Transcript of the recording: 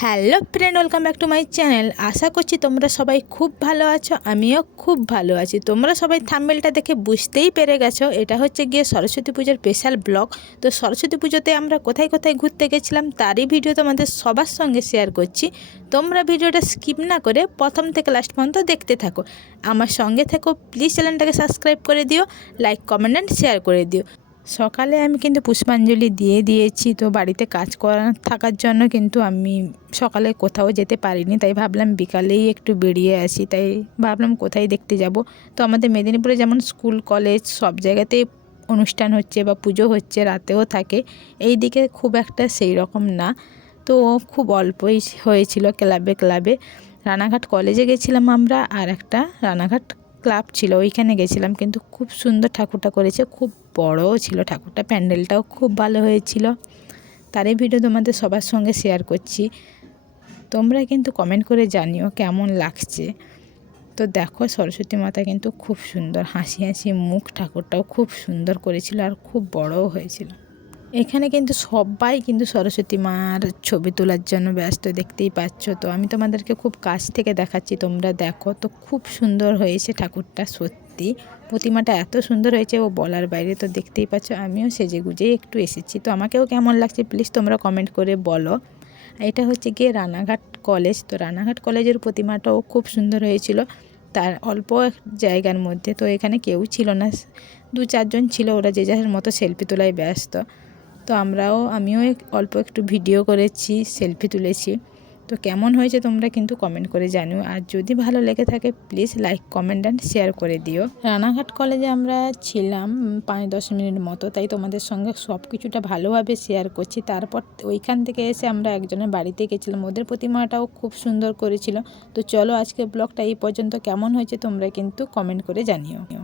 Hello friend, welcome back to my channel. আশা করছি তোমরা সবাই খুব ভালো আছো, আমিও খুব ভালো আছি। তোমরা সবাই থাম্বনেলটা দেখে বুঝতেই পেরে গেছো এটা হচ্ছে গিয়ে সরস্বতী পুজোর স্পেশাল ব্লগ। তো সরস্বতী পুজোতে আমরা কোথায় কোথায় ঘুরতে গেছিলাম তারই ভিডিও তোমাদের সবার সঙ্গে শেয়ার করছি। তোমরা ভিডিওটা স্কিপ না করে প্রথম থেকে লাস্ট পর্যন্ত দেখতে থাকো। আমার সঙ্গে থেকো, প্লিজ চ্যানেলটাকে সাবস্ক্রাইব করে দিও, লাইক কমেন্ট অ্যান্ড শেয়ার করে দিও। সকালে আমি কিন্তু পুষ্পাঞ্জলি দিয়ে দিয়েছি। তো বাড়িতে কাজ করা থাকার জন্য কিন্তু আমি সকালে কোথাও যেতে পারিনি, তাই ভাবলাম বিকালেই একটু বেরিয়ে আসি। তাই ভাবলাম কোথায় দেখতে যাব। তো আমাদের মেদিনীপুরে যেমন স্কুল কলেজ সব জায়গাতেই অনুষ্ঠান হচ্ছে বা পুজো হচ্ছে, রাতেও থাকে। এই দিকে খুব একটা সেই রকম না, তো খুব অল্পই হয়েছিল ক্লাবে ক্লাবে। রানাঘাট কলেজে গেছিলাম আমরা, আর একটা রানাঘাট ক্লাব ছিল ওইখানে গেছিলাম। কিন্তু খুব সুন্দর ঠাকুরটা করেছে, খুব বড়ও ছিল ঠাকুরটা, প্যান্ডেলটাও খুব ভালো হয়েছিল। তারই ভিডিও তোমাদের সবার সঙ্গে শেয়ার করছি। তোমরা কিন্তু কমেন্ট করে জানিও কেমন লাগছে। তো দেখো সরস্বতী মাতা কিন্তু খুব সুন্দর হাসি হাসি মুখ, ঠাকুরটাও খুব সুন্দর করেছিল আর খুব বড়ও হয়েছিল। এখানে কিন্তু সবাই কিন্তু সরস্বতী মার ছবি তোলার জন্য ব্যস্ত, দেখতেই পাচ্ছ। তো আমি তোমাদেরকে খুব কাছ থেকে দেখাচ্ছি, তোমরা দেখো। তো খুব সুন্দর হয়েছে ঠাকুরটা, সত্যি প্রতিমাটা এত সুন্দর হয়েছে ও বলার বাইরে। তো দেখতেই পাচ্ছ আমিও সেজে গুজেই একটু এসেছি। তো আমাকেও কেমন লাগছে প্লিজ তোমরা কমেন্ট করে বলো। এটা হচ্ছে গিয়ে রানাঘাট কলেজ। তো রানাঘাট কলেজের প্রতিমাটাও খুব সুন্দর হয়েছিল, তার অল্প জায়গার মধ্যে। তো এখানে কেউ ছিল না, 2-4 জন ছিল, ওরা যে যার মতো সেলফি তোলায় ব্যস্ত। তো আমিও অল্প একটু ভিডিও করেছি, সেলফি তুলেছি। তো কেমন হয়েছে তোমরা কিন্তু কমেন্ট করে জানিও। আর যদি ভালো লেগে থাকে please like comment and share করে দিও। রানাঘাট কলেজে আমরা ছিলাম 5-10 মিনিট মতো, তাই তোমাদের সঙ্গে সব কিছুটা ভালোভাবে শেয়ার করছি। তারপর ওইখান থেকে এসে আমরা একজনের বাড়িতে গেছিলাম, ওদের প্রতিমাটাও খুব সুন্দর করেছিল। তো চলো আজকে ব্লগটা এই পর্যন্ত, কেমন হয়েছে তোমরা কিন্তু কমেন্ট করে জানিও।